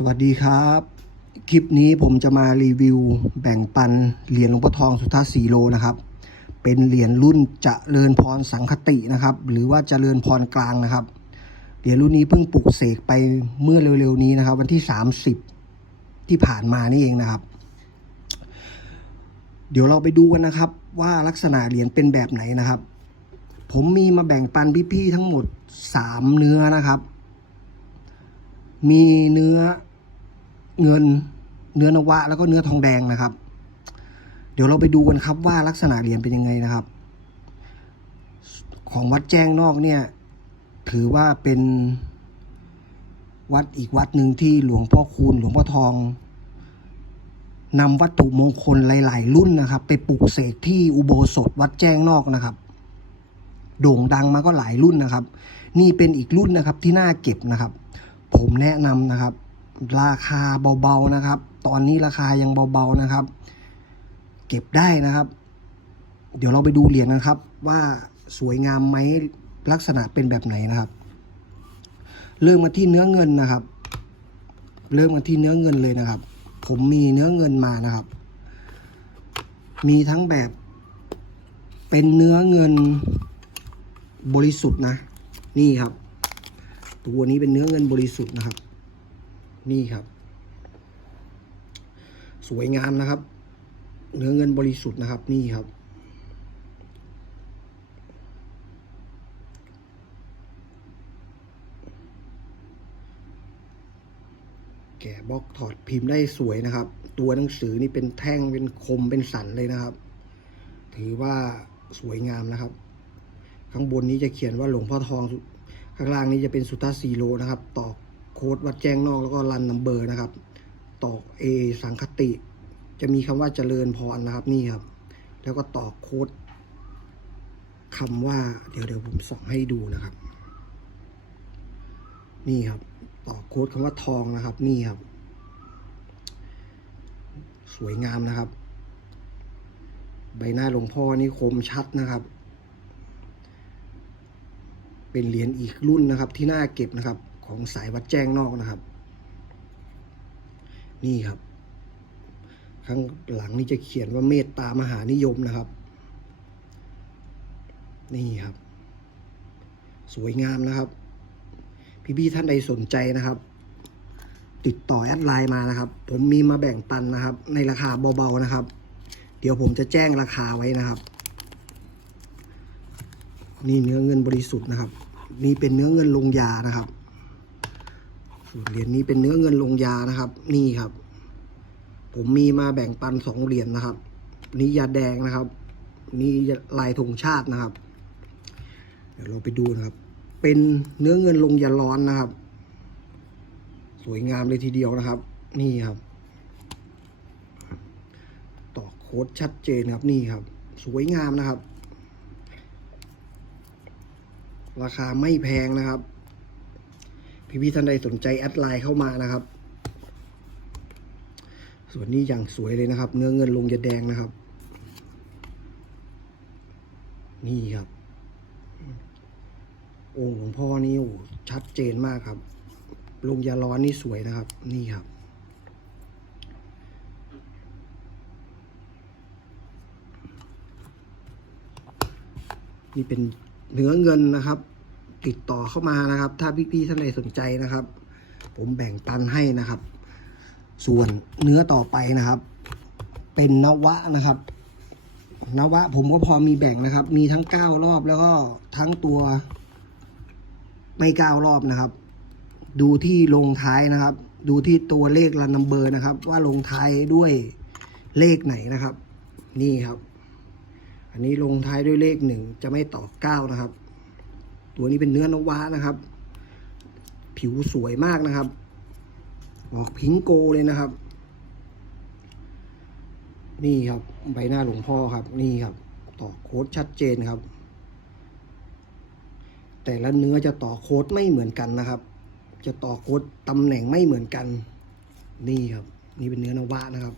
สวัสดีครับ คลิปนี้ผมจะมารีวิวแบ่งปันเหรียญหลวงพ่อทองสุทธาสีโลนะครับ เป็นเหรียญรุ่นเจริญพรสังคตินะครับ หรือว่าเจริญพรกลางนะครับ เหรียญรุ่นนี้เพิ่งปลุกเสกไปเมื่อเร็วๆนี้นะครับ วันที่ 30 ที่ผ่านมานี่เองนะครับ เดี๋ยวเราไปดูกันนะครับ ว่าลักษณะเหรียญเป็นแบบไหนนะครับ ผมมีมาแบ่งปันพี่ๆทั้งหมด 3 เนื้อนะครับมีเนื้อ เงินเนื้อนวะ แล้วก็เนื้อทองแดงนะครับ เดี๋ยวเราไปดูกันครับว่าลักษณะเหรียญเป็นยังไงนะครับ ของวัดแจ้งนอกเนี่ย ถือว่าเป็นวัดอีกวัดหนึ่งที่หลวงพ่อคูณหลวงพ่อทองนำวัตถุมงคลหลาย ๆ รุ่นนะครับ ไปปลูกเสกที่อุโบสถวัดแจ้งนอกนะครับ โด่งดังมาก็หลายรุ่นนะครับ นี่เป็นอีกรุ่นนะครับที่น่าเก็บนะครับ ผมแนะนำนะครับ ราคาเบาๆนะครับ ตอนนี้ราคายังเบาๆนะครับ เก็บได้นะครับ เดี๋ยวเราไปดูเหรียญนะครับ ว่าสวยงามไหมลักษณะเป็นแบบไหนนะครับ เริ่มมาที่เนื้อเงินนะครับ เริ่มมาที่เนื้อเงินเลยนะครับ ผมมีเนื้อเงินมานะครับ มีทั้งแบบ เป็นเนื้อเงินบริสุทธิ์นะ นี่ครับ ตัวนี้เป็นเนื้อเงินบริสุทธิ์นะครับ นี่ครับ สวยงามนะครับ เนื้อเงินบริสุทธิ์นะครับ นี่ครับ แกะบล็อกถอดพิมพ์ได้สวยนะครับ ตัวหนังสือนี่เป็นแท่งเป็นคมเป็นสันเลยนะครับ ถือว่าสวยงามนะครับ ข้างบนนี้จะเขียนว่าหลวงพ่อทองข้างล่างนี้จะเป็นสุตตาซีโลนะครับตอก โค้ดวัดแจ้งนอกแล้วก็รันนัมเบอร์นะครับ ตอกเอสังคติ จะมีคำว่าเจริญพรนะครับนี่ครับ แล้วก็ตอกโค้ดคำว่า เดี๋ยวเดี๋ยวผมส่องให้ดูนะครับ นี่ครับ ตอกโค้ดคำว่าทองนะครับ นี่ครับ สวยงามนะครับ ใบหน้าหลวงพ่อนี่คมชัดนะครับ เป็นเหรียญอีกรุ่นนะครับ ที่น่าเก็บนะครับ ของสายวัดแจ้งนอกนะครับ นี่ครับ ข้างหลังนี่จะเขียนว่าเมตตามหานิยมนะครับ นี่ครับ สวยงามนะครับ พี่ๆท่านใดสนใจนะครับ ติดต่อแอดไลน์มานะครับ ผมมีมาแบ่งปันนะครับ ในราคาเบาๆนะครับ เดี๋ยวผมจะแจ้งราคาไว้นะครับนี่เนื้อเงินบริสุทธิ์นะครับ นี่เป็นเนื้อเงินลงยานะครับ ส่วนเหรียญนี้เป็นเนื้อเงินลงยานะครับ นี่ครับ ผมมีมาแบ่งปันสองเหรียญนะครับ นี่ยาแดงนะครับ นี่ลายธงชาตินะครับ เดี๋ยวเราไปดูนะครับ เป็นเนื้อเงินลงยาร้อนนะครับ สวยงามเลยทีเดียวนะครับ นี่ครับ ต่อโค้ดชัดเจนครับนี่ครับ สวยงามนะครับ ราคาไม่แพงนะครับ พี่ๆท่านใดสนใจแอดไลน์เข้ามานะครับ ส่วนนี้อย่างสวยเลยนะครับ เนื้อเงินลงยาแดงนะครับ นี่ครับ องค์หลวงพ่อนี่โอ้ชัดเจนมากครับ ลงยาร้อนนี่สวยนะครับ นี่ครับนี่เป็นเนื้อเงินนะครับ ติดต่อเข้ามานะครับ ถ้าพี่ๆท่านใดสนใจนะครับ ผมแบ่งปันให้นะครับ ส่วนเนื้อต่อไปนะครับ เป็นนวะนะครับนวะ ผมก็พอมีแบ่งนะครับ มีทั้งเก้ารอบแล้วก็ทั้งตัว ไม่เก้ารอบนะครับ ดูที่ลงท้ายนะครับ ดูที่ตัวเลขรันนัมเบอร์นะครับ ว่าลงท้ายด้วยเลขไหนนะครับ นี่ครับ อันนี้ลงท้ายด้วยเลขหนึ่งจะไม่ต่อเก้านะครับ ตัวนี้เป็นเนื้อนวะนะครับ ผิวสวยมากนะครับ ออกพิงโกเลยนะครับ นี่ครับใบหน้าหลวงพ่อครับ นี่ครับ ต่อโค้ดชัดเจนครับ แต่ละเนื้อจะต่อโค้ดไม่เหมือนกันนะครับ จะต่อโค้ดตำแหน่งไม่เหมือนกัน นี่ครับ นี่เป็นเนื้อนวะนะครับ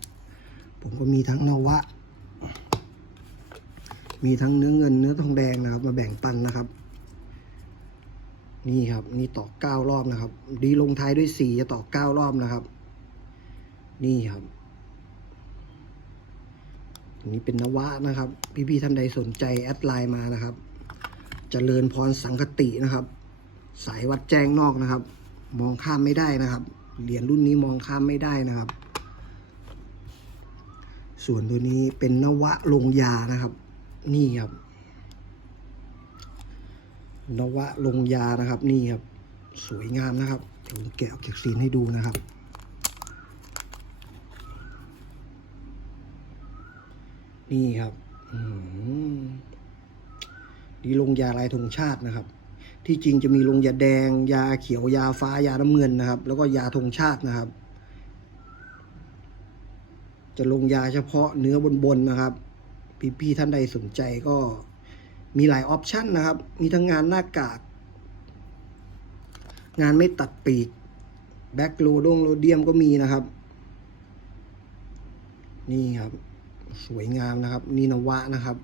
ผมก็มีทั้งนวะมีทั้งเนื้อเงินเนื้อทองแดงนะครับ มาแบ่งปันนะครับ นี่ครับ นี่ต่อเก้ารอบนะครับ ดีลงท้ายด้วยสี่จะต่อเก้ารอบนะครับ นี่ครับนนี้เป็นนวะนะครับ พี่ๆท่านใดสนใจแอดไลน์มานะครับจเจริญพรสังคตินะครับ สายวัดแจ้งนอกนะครับ มองข้ามไม่ได้นะครับ เหรียญรุ่นนี้มองข้ามไม่ได้นะครับ ส่วนตัวนี้เป็นนวะลงยานะครับ นี่ครับ นวะลงยานะครับนี่ครับ สวยงามนะครับเดี๋ยวผมแกะออกจากซีนให้ดูนะครับ นี่ครับนี่ลงยาลายธงชาตินะครับ ที่จริงจะมีลงยาแดง ยาเขียวยาฟ้ายาน้ำเงินนะครับ แล้วก็ยาธงชาตินะครับ จะลงยาเฉพาะเนื้อบนๆนะครับ พี่ๆท่านใดสนใจก็ มีหลายออปชันนะครับ มีทั้งงานหน้ากาก งานไม่ตัดปีก แบ็กโลดงโลเดียมก็มีนะครับ นี่ครับ สวยงามนะครับ นี่นวะนะครับ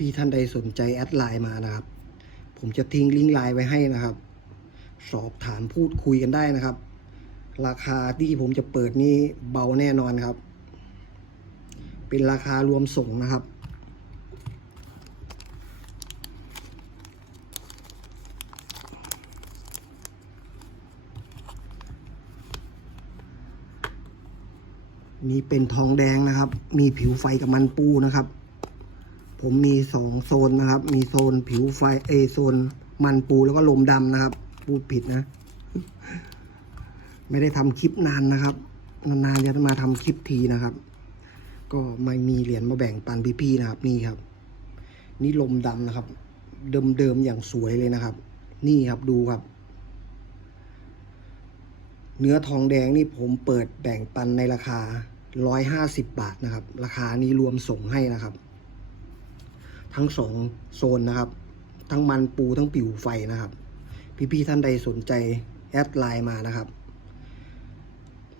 พี่ๆท่านใดสนใจแอดไลน์มานะครับ ผมจะทิ้งลิงก์ไลน์ไว้ให้นะครับ สอบถามพูดคุยกันได้นะครับราคาที่ผมจะเปิดนี่เบาแน่นอนครับ เป็นราคารวมส่งนะครับ นี่เป็นทองแดงนะครับ มีผิวไฟกับมันปูนะครับ ผมมีสองโซนนะครับ มีโซนผิวไฟเอโซนมันปูแล้วก็ลมดำนะครับ พูดผิดนะ ไม่ได้ทำคลิปนานนะครับ นานๆจะมาทำคลิปทีนะครับ ก็ไม่มีเหรียญมาแบ่งปันพี่ๆนะครับ นี่ครับ นี่ลมดำนะครับ เดิมๆอย่างสวยเลยนะครับ นี่ครับดูครับ เนื้อทองแดงนี่ผมเปิดแบ่งปันในราคา150บาทนะครับ ราคานี้รวมส่งให้นะครับ ทั้งสองโซนนะครับ ทั้งมันปูทั้งปิวไฟนะครับ พี่ๆท่านใดสนใจแอดไลน์มานะครับ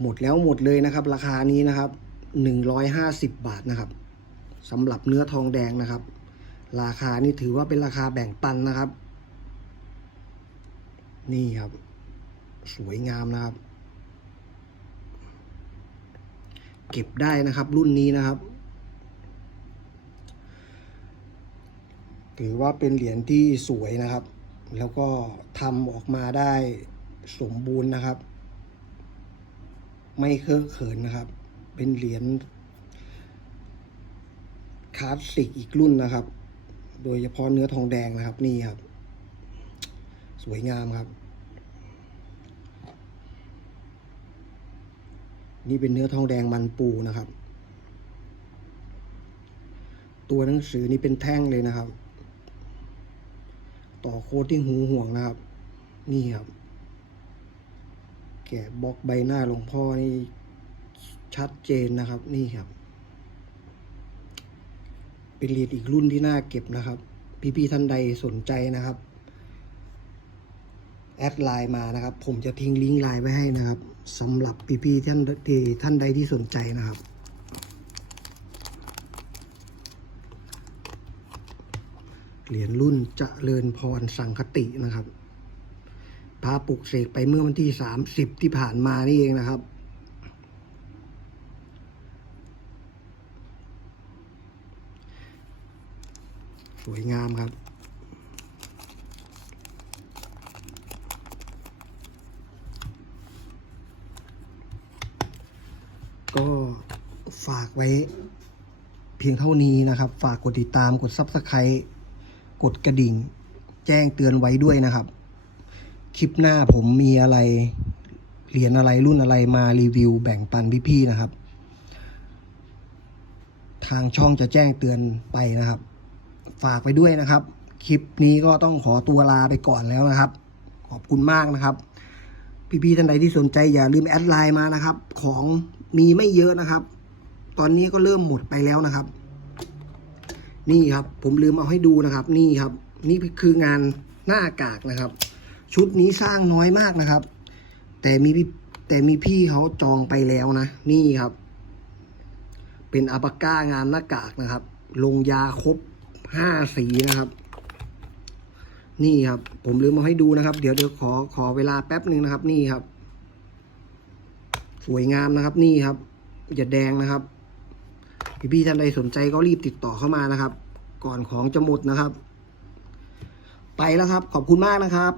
หมดแล้วหมดเลยนะครับ ราคานี้นะครับ 150 บาทนะครับสำหรับเนื้อทองแดงนะครับ ราคานี่ถือว่าเป็นราคาแบ่งปันนะครับ นี่ครับ สวยงามนะครับ เก็บได้นะครับรุ่นนี้นะครับ ถือว่าเป็นเหรียญที่สวยนะครับ แล้วก็ทำออกมาได้สมบูรณ์นะครับ ไม่เคอะเขินนะครับ เป็นเหรียญคลาสสิกอีกรุ่นนะครับ โดยเฉพาะเนื้อทองแดงนะครับ นี่ครับ สวยงามครับ นี่เป็นเนื้อทองแดงมันปูนะครับ ตัวหนังสือนี่เป็นแท่งเลยนะครับ ต่อโค้ดที่หูห่วงนะครับ นี่ครับ แกะบล็อกใบหน้าหลวงพ่อนี่ ชัดเจนนะครับนี่ครับ เป็นเหรียญอีกรุ่นที่น่าเก็บนะครับ พี่ๆท่านใดสนใจนะครับ แอดไลน์มานะครับ ผมจะทิ้งลิงก์ไลน์ไว้ให้นะครับสำหรับพี่ๆท่านที่ท่านใดที่สนใจนะครับเหรียญรุ่นเจริญพรสังคตินะครับพาปลุกเสกไปเมื่อวันที่สามสิบที่ผ่านมานี่เองนะครับ วยงามครับ ก็ฝากไว้เพียงเท่านี้นะครับ ฝากกดติดตามกด Subscribe กดกระดิ่ง แจ้งเตือนไว้ด้วยนะครับ คลิปหน้าผมมีอะไรเหรียญอะไรรุ่นอะไรมารีวิวแบ่งปันพี่ๆนะครับ ทางช่องจะแจ้งเตือนไปนะครับ ฝากไปด้วยนะครับ คลิปนี้ก็ต้องขอตัวลาไปก่อนแล้วนะครับ ขอบคุณมากนะครับ พี่ๆท่านใดที่สนใจอย่าลืมแอดไลน์มานะครับ ของมีไม่เยอะนะครับ ตอนนี้ก็เริ่มหมดไปแล้วนะครับ นี่ครับ ผมลืมเอาให้ดูนะครับ นี่ครับ นี่คืองานหน้ากากนะครับ ชุดนี้สร้างน้อยมากนะครับ แต่มีพี่แต่มีพี่เขาจองไปแล้วนะ นี่ครับ เป็นอาปาก้างานหน้ากากนะครับ ลงยาครบ ห้าสีนะครับ นี่ครับ ผมลืมมาให้ดูนะครับ เดี๋ยวเดี๋ยวขอขอเวลาแป๊บหนึ่งนะครับ นี่ครับ สวยงามนะครับ นี่ครับอย่าแดงนะครับ พี่พี่ๆท่านใดสนใจก็รีบติดต่อเข้ามานะครับ ก่อนของจะหมดนะครับ ไปแล้วครับ ขอบคุณมากนะครับ